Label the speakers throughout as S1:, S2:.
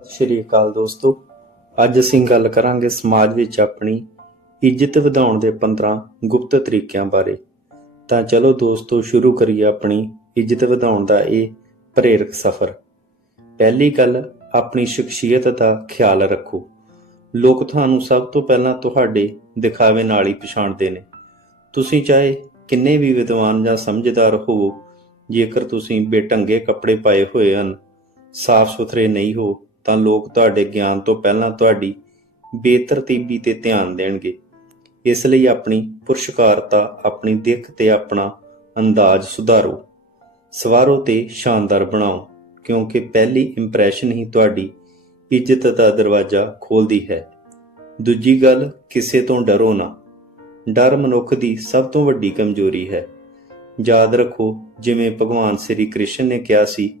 S1: ਸਤਿ ਸ਼੍ਰੀ ਅਕਾਲ ਦੋਸਤੋ। ਅੱਜ ਅਸੀਂ ਗੱਲ ਕਰਾਂਗੇ ਸਮਾਜ ਵਿੱਚ ਆਪਣੀ ਇੱਜ਼ਤ ਵਧਾਉਣ ਦੇ 15 ਗੁਪਤ ਤਰੀਕਿਆਂ ਬਾਰੇ। ਤਾਂ ਚਲੋ ਦੋਸਤੋ, ਸ਼ੁਰੂ ਕਰੀਏ ਆਪਣੀ ਇੱਜ਼ਤ ਵਧਾਉਣ ਦਾ ਇਹ ਪ੍ਰੇਰਕ ਸਫ਼ਰ। ਪਹਿਲੀ ਗੱਲ, ਆਪਣੀ ਸ਼ਖਸੀਅਤ ਦਾ ਖਿਆਲ ਰੱਖੋ। ਲੋਕ ਤੁਹਾਨੂੰ ਸਭ ਤੋਂ ਪਹਿਲਾਂ ਤੁਹਾਡੇ ਦਿਖਾਵੇ ਨਾਲ ਹੀ ਪਛਾਣਦੇ ਨੇ। ਤੁਸੀਂ ਚਾਹੇ ਕਿੰਨੇ ਵੀ ਵਿਦਵਾਨ ਜਾਂ ਸਮਝਦਾਰ ਹੋਵੋ, ਜੇਕਰ ਤੁਸੀਂ ਬੇਢੰਗੇ ਕੱਪੜੇ ਪਾਏ ਹੋਏ ਹਨ ਸਾਫ਼ ਸੁਥਰੇ ਨਹੀਂ ਹੋ ਤਾਂ ਲੋਕ ਤੁਹਾਡੇ ਗਿਆਨ ਤੋਂ ਪਹਿਲਾਂ ਤੁਹਾਡੀ ਬੇਤਰਤੀਬੀ ਤੇ ਧਿਆਨ ਦੇਣਗੇ। ਇਸ ਲਈ ਆਪਣੀ ਪੁਰਸ਼ਕਾਰਤਾ, ਆਪਣੀ ਦਿੱਖ ਤੇ ਆਪਣਾ ਅੰਦਾਜ਼ ਸੁਧਾਰੋ। ਸਵਾਰੋ ਤੇ ਸ਼ਾਨਦਾਰ ਬਣਾਓ, ਕਿਉਂਕਿ ਪਹਿਲੀ ਇੰਪ੍ਰੈਸ਼ਨ ਹੀ ਤੁਹਾਡੀ ਇੱਜ਼ਤ ਦਾ ਦਰਵਾਜ਼ਾ ਖੋਲਦੀ ਹੈ। ਦੂਜੀ ਗੱਲ, ਕਿਸੇ ਤੋਂ ਡਰੋ ਨਾ। ਡਰ ਮਨੁੱਖ ਦੀ ਸਭ ਤੋਂ ਵੱਡੀ ਕਮਜ਼ੋਰੀ ਹੈ। ਯਾਦ ਰੱਖੋ, ਜਿਵੇਂ ਭਗਵਾਨ ਸ੍ਰੀ ਕ੍ਰਿਸ਼ਨ ਨੇ ਕਿਹਾ ਸੀ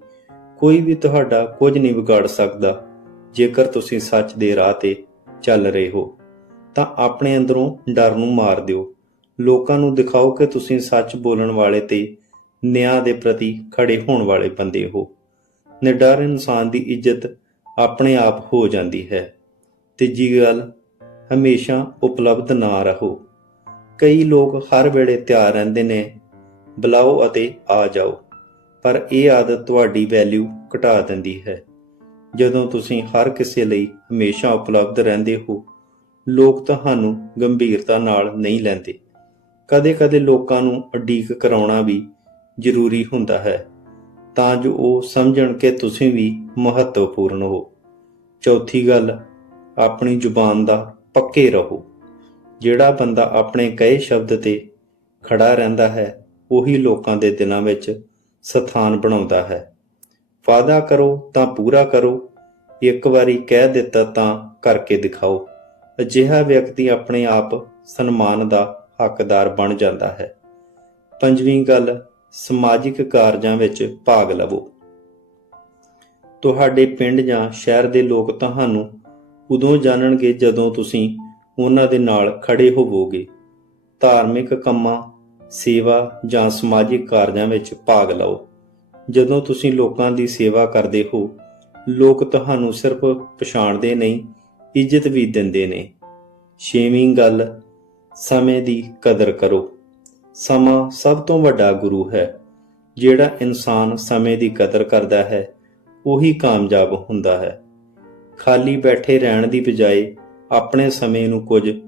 S1: ਕੋਈ ਵੀ ਤੁਹਾਡਾ ਕੁਝ ਨਹੀਂ ਵਿਗਾੜ ਸਕਦਾ। ਜੇਕਰ ਤੁਸੀਂ ਸੱਚ ਦੇ ਰਾਹ ਤੇ ਚੱਲ ਰਹੇ ਹੋ, ਤਾਂ ਆਪਣੇ ਅੰਦਰੋਂ ਡਰ ਨੂੰ ਮਾਰ ਦਿਓ। ਲੋਕਾਂ ਨੂੰ ਦਿਖਾਓ ਕਿ ਤੁਸੀਂ ਸੱਚ ਬੋਲਣ ਵਾਲੇ ਤੇ ਨਿਆਂ ਦੇ ਪ੍ਰਤੀ ਖੜੇ ਹੋਣ ਵਾਲੇ ਬੰਦੇ ਹੋ। ਨਿਡਰ ਇਨਸਾਨ ਦੀ ਇੱਜ਼ਤ ਆਪਣੇ ਆਪ ਹੋ ਜਾਂਦੀ ਹੈ। ਤੀਜੀ ਗੱਲ, ਹਮੇਸ਼ਾ ਉਪਲਬਧ ਨਾ ਰਹੋ। ਕਈ ਲੋਕ ਹਰ ਵੇਲੇ ਤਿਆਰ ਰਹਿੰਦੇ ਨੇ, ਬੁਲਾਓ ਅਤੇ ਆ ਜਾਓ। ਪਰ ਇਹ ਆਦਤ ਤੁਹਾਡੀ ਵੈਲਿਊ ਘਟਾ ਦਿੰਦੀ ਹੈ। ਜਦੋਂ ਤੁਸੀਂ ਹਰ ਕਿਸੇ ਲਈ ਹਮੇਸ਼ਾ ਉਪਲਬਧ ਰਹਿੰਦੇ ਹੋ, ਲੋਕ ਤੁਹਾਨੂੰ ਗੰਭੀਰਤਾ ਨਾਲ ਨਹੀਂ ਲੈਂਦੇ। ਕਦੇ-ਕਦੇ ਲੋਕਾਂ ਨੂੰ ਅਡੀਕ ਕਰਾਉਣਾ ਵੀ ਜ਼ਰੂਰੀ ਹੁੰਦਾ ਹੈ, ਤਾਂ ਜੋ ਉਹ ਸਮਝਣ ਕਿ ਤੁਸੀਂ ਵੀ ਮਹੱਤਵਪੂਰਨ ਹੋ। ਚੌਥੀ ਗੱਲ, ਆਪਣੀ ਜ਼ੁਬਾਨ ਦਾ ਪੱਕੇ ਰਹੋ। ਜਿਹੜਾ ਬੰਦਾ ਆਪਣੇ ਕਹੇ ਸ਼ਬਦ ਤੇ ਖੜਾ ਰਹਿੰਦਾ ਹੈ, ਉਹੀ ਲੋਕਾਂ ਦੇ ਦਿਲਾਂ ਵਿੱਚ ਸਥਾਨ ਬਣਾਉਂਦਾ ਹੈ। ਵਾਅਦਾ ਕਰੋ ਤਾਂ ਪੂਰਾ ਕਰੋ, ਇੱਕ ਵਾਰੀ ਕਹਿ ਦਿੱਤਾ ਤਾਂ ਕਰਕੇ ਦਿਖਾਓ। ਅਜਿਹਾ ਵਿਅਕਤੀ ਆਪਣੇ ਆਪ ਸਨਮਾਨ ਦਾ ਹੱਕਦਾਰ ਬਣ ਜਾਂਦਾ ਹੈ। ਪੰਜਵੀਂ ਗੱਲ, ਸਮਾਜਿਕ ਕਾਰਜਾਂ ਵਿੱਚ ਭਾਗ ਲਵੋ। ਤੁਹਾਡੇ ਪਿੰਡ ਜਾਂ ਸ਼ਹਿਰ ਦੇ ਲੋਕ ਤੁਹਾਨੂੰ ਉਦੋਂ ਜਾਣਨਗੇ ਜਦੋਂ ਤੁਸੀਂ ਉਹਨਾਂ ਦੇ ਨਾਲ ਖੜੇ ਹੋਵੋਗੇ। ਧਾਰਮਿਕ ਕੰਮਾਂ ਸੇਵਾ ਜਾਂ ਸਮਾਜਿਕ ਕਾਰਜਾਂ ਵਿੱਚ ਭਾਗ ਲਓ। ਜਦੋਂ ਤੁਸੀਂ ਲੋਕਾਂ ਦੀ ਸੇਵਾ ਕਰਦੇ ਹੋ, ਲੋਕ ਤੁਹਾਨੂੰ ਸਿਰਫ ਪਛਾਣਦੇ ਨਹੀਂ, ਇੱਜ਼ਤ ਵੀ ਦਿੰਦੇ ਨੇ। ਛੇਵੀਂ ਗੱਲ, ਸਮੇਂ ਦੀ ਕਦਰ ਕਰੋ। ਸਮਾਂ ਸਭ ਤੋਂ ਵੱਡਾ ਗੁਰੂ ਹੈ। ਜਿਹੜਾ ਇਨਸਾਨ ਸਮੇਂ ਦੀ ਕਦਰ ਕਰਦਾ ਹੈ, ਉਹੀ ਕਾਮਯਾਬ ਹੁੰਦਾ ਹੈ। ਖਾਲੀ ਬੈਠੇ ਰਹਿਣ ਦੀ ਬਜਾਏ ਆਪਣੇ ਸਮੇਂ ਨੂੰ ਕੁਝ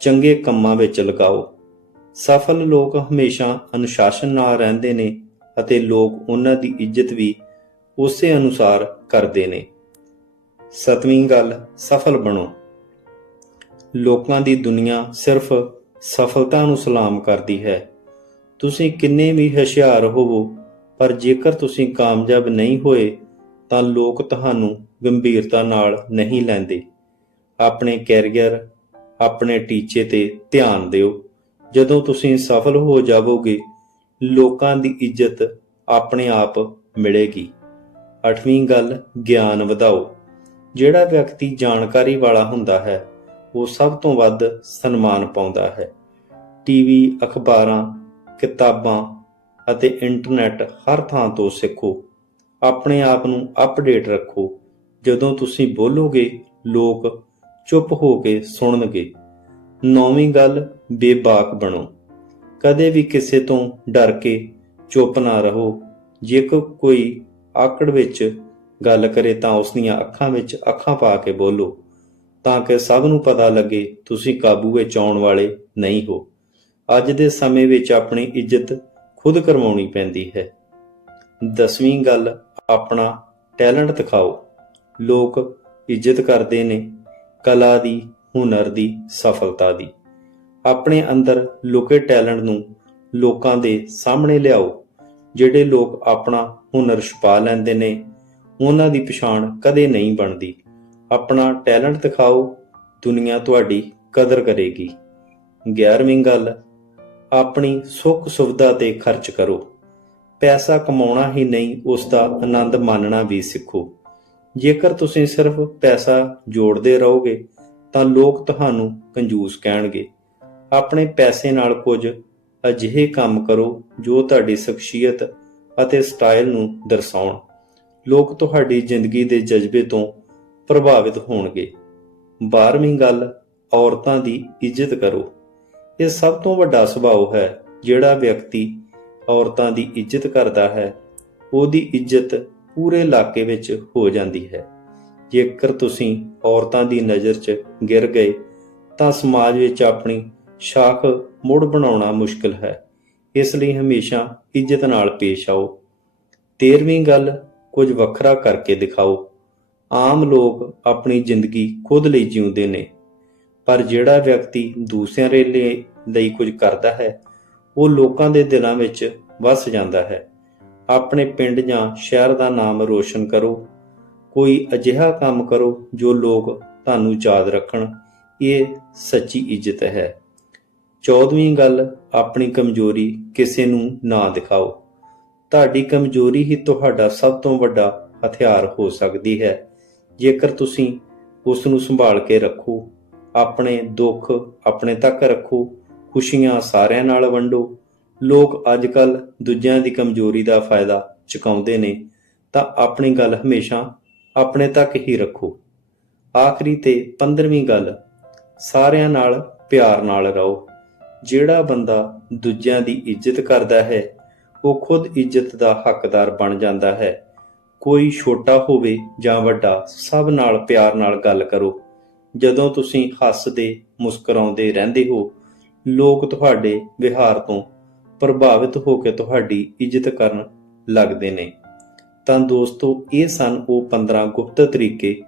S1: ਚੰਗੇ ਕੰਮਾਂ ਵਿੱਚ ਲਗਾਓ। ਸਫਲ ਲੋਕ ਹਮੇਸ਼ਾ ਅਨੁਸ਼ਾਸਨ ਨਾਲ ਰਹਿੰਦੇ ਨੇ ਅਤੇ ਲੋਕ ਉਹਨਾਂ ਦੀ ਇੱਜ਼ਤ ਵੀ ਉਸੇ ਅਨੁਸਾਰ ਕਰਦੇ ਨੇ। ਸਤਵੀਂ ਗੱਲ, ਸਫਲ ਬਣੋ। ਲੋਕਾਂ ਦੀ ਦੁਨੀਆ ਸਿਰਫ ਸਫਲਤਾ ਨੂੰ ਸਲਾਮ ਕਰਦੀ ਹੈ। ਤੁਸੀਂ ਕਿੰਨੇ ਵੀ ਹੁਸ਼ਿਆਰ ਹੋਵੋ, ਪਰ ਜੇਕਰ ਤੁਸੀਂ ਕਾਮਯਾਬ ਨਹੀਂ ਹੋਏ, ਤਾਂ ਲੋਕ ਤੁਹਾਨੂੰ ਗੰਭੀਰਤਾ ਨਾਲ ਨਹੀਂ ਲੈਂਦੇ। ਆਪਣੇ ਕੈਰੀਅਰ, ਆਪਣੇ ਟੀਚੇ ਤੇ ਧਿਆਨ ਦਿਓ। ਜਦੋਂ ਤੁਸੀਂ ਸਫਲ ਹੋ ਜਾਵੋਗੇ, ਲੋਕਾਂ ਦੀ ਇੱਜ਼ਤ ਆਪਣੇ ਆਪ ਮਿਲੇਗੀ। ਅੱਠਵੀਂ ਗੱਲ, ਗਿਆਨ ਵਧਾਓ। ਜਿਹੜਾ ਵਿਅਕਤੀ ਜਾਣਕਾਰੀ ਵਾਲਾ ਹੁੰਦਾ ਹੈ, ਉਹ ਸਭ ਤੋਂ ਵੱਧ ਸਨਮਾਨ ਪਾਉਂਦਾ ਹੈ। ਟੀਵੀ, ਅਖਬਾਰਾਂ, ਕਿਤਾਬਾਂ ਅਤੇ ਇੰਟਰਨੈਟ ਹਰ ਥਾਂ ਤੋਂ ਸਿੱਖੋ। ਆਪਣੇ ਆਪ ਨੂੰ ਅਪਡੇਟ ਰੱਖੋ। ਜਦੋਂ ਤੁਸੀਂ ਬੋਲੋਗੇ, ਲੋਕ ਚੁੱਪ ਹੋ ਕੇ ਸੁਣਨਗੇ। ਨੌਵੀਂ ਗੱਲ, ਬੇਬਾਕ ਬਣੋ। ਕਦੇ ਵੀ ਕਿਸੇ ਤੋਂ ਡਰ ਕੇ ਚੁੱਪ ਨਾ ਰਹੋ। ਜੇ ਕੋਈ ਆਕੜ ਵਿੱਚ ਗੱਲ ਕਰੇ ਤਾਂ ਉਸ ਦੀਆਂ ਅੱਖਾਂ ਵਿੱਚ ਅੱਖਾਂ ਪਾ ਕੇ ਬੋਲੋ। ਤਾਂ ਕਿ ਸਭ ਨੂੰ ਪਤਾ ਲੱਗੇ ਤੁਸੀਂ ਕਾਬੂ ਵਿੱਚ ਆਉਣ ਵਾਲੇ ਨਹੀਂ ਹੋ। ਅੱਜ ਦੇ ਸਮੇਂ ਵਿੱਚ ਆਪਣੀ ਇੱਜ਼ਤ ਖੁਦ ਕਰਵਾਉਣੀ ਪੈਂਦੀ ਹੈ। ਦਸਵੀਂ ਗੱਲ, ਆਪਣਾ ਟੈਲੈਂਟ ਦਿਖਾਓ। ਲੋਕ ਇੱਜ਼ਤ ਕਰਦੇ ਨੇ। ਕਲਾ ਦੀ ਹੁਨਰ ਦੀ ਸਫਲਤਾ ਦੀ। ਆਪਣੇ ਅੰਦਰ ਲੁਕੇ ਟੈਲੈਂਟ ਨੂੰ ਲੋਕਾਂ ਦੇ ਸਾਹਮਣੇ ਲਿਆਓ, ਜਿਹੜੇ ਲੋਕ ਆਪਣਾ ਹੁਨਰ ਛੁਪਾ ਲੈਂਦੇ ਨੇ, ਉਹਨਾਂ ਦੀ ਪਛਾਣ ਕਦੇ ਨਹੀਂ ਬਣਦੀ। ਆਪਣਾ ਟੈਲੈਂਟ ਦਿਖਾਓ, ਦੁਨੀਆ ਤੁਹਾਡੀ ਕਦਰ ਕਰੇਗੀ। 11ਵੀਂ ਗੱਲ, ਆਪਣੀ ਸੁੱਖ ਸੁਵਿਧਾ ਤੇ ਖਰਚ ਕਰੋ। ਪੈਸਾ ਕਮਾਉਣਾ ਹੀ ਨਹੀਂ, ਉਸ ਦਾ ਆਨੰਦ ਮਾਣਨਾ ਵੀ ਸਿੱਖੋ। ਜੇਕਰ ਤੁਸੀਂ ਸਿਰਫ ਪੈਸਾ ਜੋੜਦੇ ਰਹੋਗੇ ਤਾਂ ਲੋਕ ਤੁਹਾਨੂੰ ਕੰਜੂਸ ਕਹਿਣਗੇ। ਆਪਣੇ ਪੈਸੇ ਨਾਲ ਕੁਝ ਅਜਿਹੇ ਕੰਮ ਕਰੋ ਜੋ ਤੁਹਾਡੀ ਸ਼ਖਸੀਅਤ ਅਤੇ ਸਟਾਈਲ ਨੂੰ ਦਰਸਾਉਣ। ਲੋਕ ਤੁਹਾਡੀ ਜ਼ਿੰਦਗੀ ਦੇ ਜਜ਼ਬੇ ਤੋਂ ਪ੍ਰਭਾਵਿਤ ਹੋਣਗੇ। 12ਵੀਂ ਗੱਲ, ਔਰਤਾਂ ਦੀ ਇੱਜ਼ਤ ਕਰੋ। ਇਹ ਸਭ ਤੋਂ ਵੱਡਾ ਸੁਭਾਅ ਹੈ ਜਿਹੜਾ ਵਿਅਕਤੀ ਔਰਤਾਂ ਦੀ ਇੱਜ਼ਤ ਕਰਦਾ ਹੈ। ਉਹਦੀ ਇੱਜ਼ਤ ਪੂਰੇ ਇਲਾਕੇ ਵਿੱਚ ਹੋ ਜਾਂਦੀ ਹੈ। ਜੇਕਰ ਤੁਸੀਂ ਔਰਤਾਂ ਦੀ ਨਜ਼ਰ 'ਚ ਗਿਰ ਗਏ, ਤਾਂ ਸਮਾਜ ਵਿੱਚ ਆਪਣੀ ਸ਼ਾਖ ਮੁੜ ਬਣਾਉਣਾ ਮੁਸ਼ਕਲ ਹੈ। ਇਸ ਲਈ ਹਮੇਸ਼ਾ ਇੱਜ਼ਤ ਨਾਲ ਪੇਸ਼ ਆਓ। 13ਵੀਂ ਗੱਲ, ਕੁਝ ਵੱਖਰਾ ਕਰਕੇ ਦਿਖਾਓ। ਆਮ ਲੋਕ ਆਪਣੀ ਜ਼ਿੰਦਗੀ ਖੁਦ ਲਈ ਜਿਉਂਦੇ ਨੇ, ਪਰ ਜਿਹੜਾ ਵਿਅਕਤੀ ਦੂਸਰਿਆਂ ਦੇ ਲਈ ਲਈ ਕੁਝ ਕਰਦਾ ਹੈ, ਉਹ ਲੋਕਾਂ ਦੇ ਦਿਲਾਂ ਵਿੱਚ ਵਸ ਜਾਂਦਾ ਹੈ। ਆਪਣੇ ਪਿੰਡ ਜਾਂ ਸ਼ਹਿਰ ਦਾ ਨਾਮ ਰੋਸ਼ਨ ਕਰੋ। ਕੋਈ ਅਜਿਹਾ ਕੰਮ ਕਰੋ ਜੋ ਲੋਕ ਤੁਹਾਨੂੰ ਯਾਦ ਰੱਖਣ। ਇਹ ਸੱਚੀ ਇੱਜ਼ਤ ਹੈ। 14ਵੀਂ ਗੱਲ, ਆਪਣੀ ਕਮਜ਼ੋਰੀ ਕਿਸੇ ਨੂੰ ਨਾ ਦਿਖਾਓ। ਤੁਹਾਡੀ ਕਮਜ਼ੋਰੀ ਹੀ ਤੁਹਾਡਾ ਸਭ ਤੋਂ ਵੱਡਾ ਹਥਿਆਰ ਹੋ ਸਕਦੀ ਹੈ। ਜੇਕਰ ਤੁਸੀਂ ਉਸ ਨੂੰ ਸੰਭਾਲ ਕੇ ਰੱਖੋ, ਆਪਣੇ ਦੁੱਖ ਆਪਣੇ ਤੱਕ ਰੱਖੋ, ਖੁਸ਼ੀਆਂ ਸਾਰਿਆਂ ਨਾਲ ਵੰਡੋ। ਲੋਕ ਅੱਜਕੱਲ ਦੂਜਿਆਂ ਦੀ ਕਮਜ਼ੋਰੀ ਦਾ ਫਾਇਦਾ ਚੁਕਾਉਂਦੇ ਨੇ। ਤਾਂ ਆਪਣੀ ਗੱਲ ਹਮੇਸ਼ਾ ਆਪਣੇ ਤੱਕ ਹੀ ਰੱਖੋ। ਆਖਰੀ ਤੇ 15ਵੀਂ ਗੱਲ, ਸਾਰਿਆਂ ਨਾਲ ਪਿਆਰ ਨਾਲ ਰਹੋ। ਜਿਹੜਾ ਬੰਦਾ ਦੂਜਿਆਂ ਦੀ ਇੱਜ਼ਤ ਕਰਦਾ ਹੈ, ਉਹ ਖੁਦ ਇੱਜ਼ਤ ਦਾ ਹੱਕਦਾਰ ਬਣ ਜਾਂਦਾ ਹੈ। ਕੋਈ ਛੋਟਾ ਹੋਵੇ ਜਾਂ ਵੱਡਾ, ਸਭ ਨਾਲ ਪਿਆਰ ਨਾਲ ਗੱਲ ਕਰੋ। ਜਦੋਂ ਤੁਸੀਂ ਹੱਸਦੇ, ਮੁਸਕਰਾਉਂਦੇ ਰਹਿੰਦੇ ਹੋ, ਲੋਕ ਤੁਹਾਡੇ ਵਿਹਾਰ ਤੋਂ ਪ੍ਰਭਾਵਿਤ ਹੋ ਕੇ ਤੁਹਾਡੀ ਇੱਜ਼ਤ ਕਰਨ ਲੱਗਦੇ ਨੇ। ਤਾਂ ਦੋਸਤੋ, ਇਹ ਸਨ ਉਹ 15 ਗੁਪਤ ਤਰੀਕੇ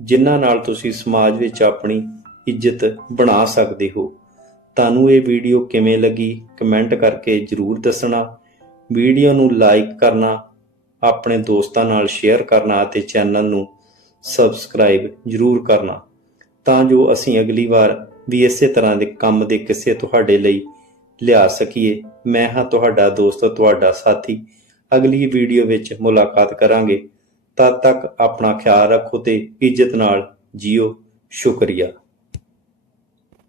S1: ਜਿਨ੍ਹਾਂ ਨਾਲ ਤੁਸੀਂ ਸਮਾਜ ਵਿੱਚ ਆਪਣੀ ਇੱਜ਼ਤ ਬਣਾ ਸਕਦੇ ਹੋ। ਤੁਹਾਨੂੰ ਇਹ ਵੀਡੀਓ ਕਿਵੇਂ ਲੱਗੀ, ਕਮੈਂਟ ਕਰਕੇ ਜਰੂਰ ਦੱਸਣਾ। ਵੀਡੀਓ ਨੂੰ ਲਾਈਕ ਕਰਨਾ, ਆਪਣੇ ਦੋਸਤਾਂ ਨਾਲ ਸ਼ੇਅਰ ਕਰਨਾ ਅਤੇ ਚੈਨਲ ਨੂੰ ਸਬਸਕ੍ਰਾਈਬ ਜਰੂਰ ਕਰਨਾ। ਤਾਂ ਜੋ ਅਸੀਂ ਅਗਲੀ ਵਾਰ ਵੀ ਇਸੇ ਤਰ੍ਹਾਂ ਦੇ ਕੰਮ ਦੇ ਕਿਸੇ ਤੁਹਾਡੇ ਲਈ ਲਿਆ ਸਕੀਏ। ਮੈਂ ਹਾਂ ਤੁਹਾਡਾ ਦੋਸਤ, ਤੁਹਾਡਾ ਸਾਥੀ ਅਗਲੀ ਵੀਡੀਓ ਵਿੱਚ ਮੁਲਾਕਾਤ ਕਰਾਂਗੇ। ਤਦ ਤੱਕ ਆਪਣਾ ਖਿਆਲ ਰੱਖੋ ਤੇ ਇੱਜ਼ਤ ਨਾਲ ਜੀਓ। ਸ਼ੁਕਰੀਆ।